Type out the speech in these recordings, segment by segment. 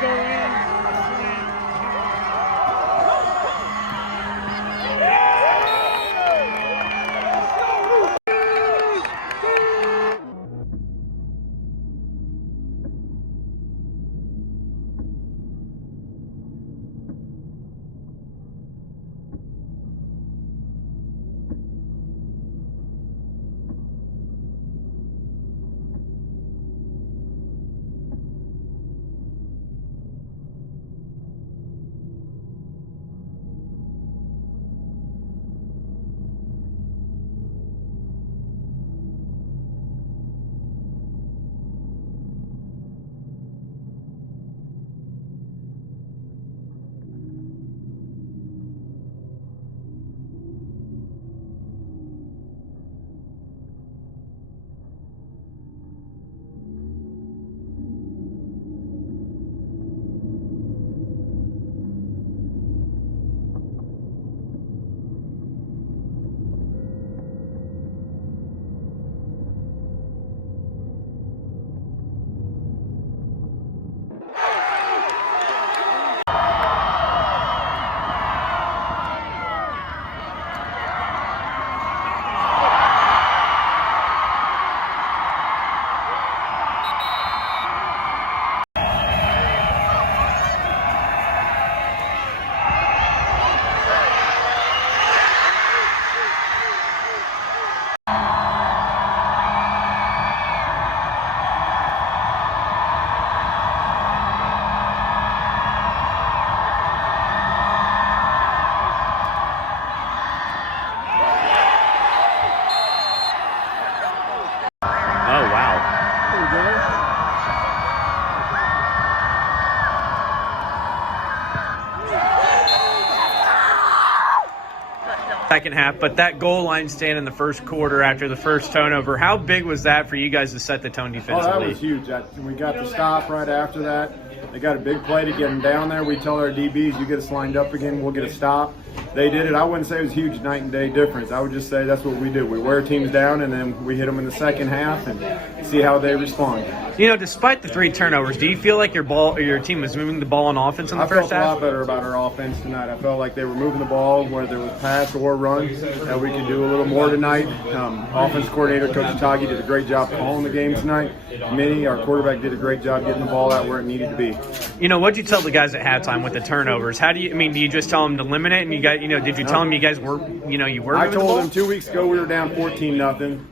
go in. Second half, but that goal line stand in the first quarter after the first turnover, how big was that for you guys to set the tone defensively? Oh, that was huge. We got the stop right after that. They got a big play to get them down there. We tell our DBs, you get us lined up again, we'll get a stop. They did it. I wouldn't say it was a huge night and day difference. I would just say that's what we do. We wear teams down, and then we hit them in the second half and see how they respond. You know, despite the 3 turnovers, do you feel like your team was moving the ball on offense in the first half? I felt a lot better about our offense tonight. I felt like they were moving the ball, whether it was pass or run, that we could do a little more tonight. Offense coordinator, Coach Tagi, did a great job calling the game tonight. Minnie, our quarterback, did a great job getting the ball out where it needed to be. You know, what'd you tell the guys at halftime with the turnovers? Do you just tell them to limit it? And you guys, did you tell them you guys were, you were? I told them 2 weeks ago we were down 14-0.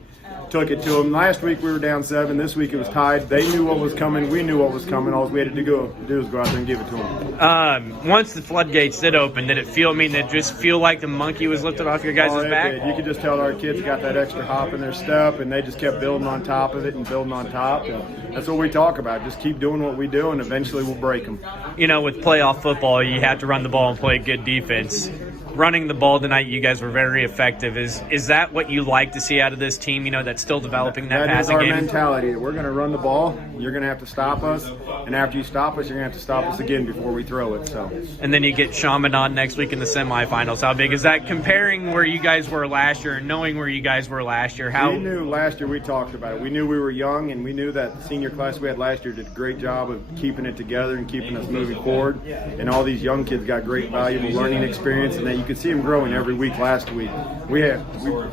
Took it to them. Last week we were down 7. This week it was tied. They knew what was coming. We knew what was coming. All we had to do was go out there and give it to them. Once the floodgates did open, did it just feel like the monkey was lifted off your guys' back? You could just tell our kids got that extra hop in their step, and they just kept building on top of it and building on top. And that's what we talk about. Just keep doing what we do, and eventually we'll break them. With playoff football, you have to run the ball and play good defense. Running the ball tonight, you guys were very effective. Is that what you like to see out of this team, that's still developing that passing game? That is our mentality. We're going to run the ball. You're going to have to stop us. And after you stop us, you're going to have to stop us again before we throw it. So. And then you get Chaminade next week in the semifinals. How big is that comparing where you guys were last year and knowing where you guys were last year? We knew last year, we talked about it. We knew we were young, and we knew that the senior class we had last year did a great job of keeping it together and keeping us moving forward. And all these young kids got great, valuable learning experience, and that you could see them growing every week last week. We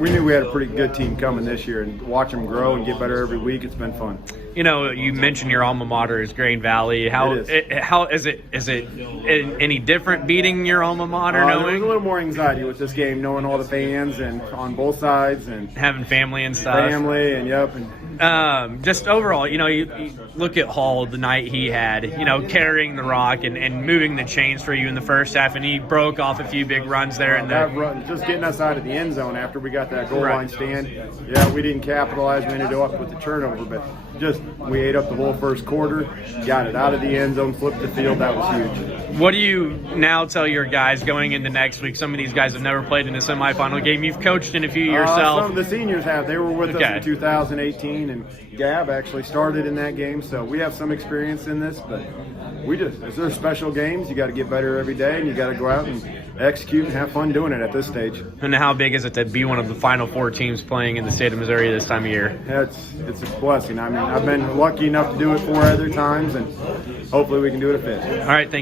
knew we had a pretty good team coming this year, and watch them grow and get better every week. It's been fun. You mentioned your alma mater is Grain Valley. How is it any different beating your alma mater? There was a little more anxiety with this game, knowing all the fans and on both sides and having family and stuff. Family and yep. And just overall, you look at Hall the night he had, carrying the rock and moving the chains for you in the first half, and he broke off a few big runs there. And that run, just getting us out of the end zone after we got that goal line stand. Yeah, we didn't capitalize. We ended up with the turnover, but we ate up the whole first quarter, got it out of the end zone, flipped the field. That was huge. What do you now tell your guys going into next week? Some of these guys have never played in a semifinal game. You've coached in a few yourself. Some of the seniors have. They were with us in 2018, and Gab actually started in that game, so we have some experience in this, but if there's special games, you got to get better every day, and you got to go out and execute and have fun doing it at this stage. And how big is it to be one of the Final Four teams playing in the state of Missouri this time of year? Yeah, it's a blessing. I mean, I've been lucky enough to do it 4 other times, and hopefully we can do it a fifth. All right, thank you.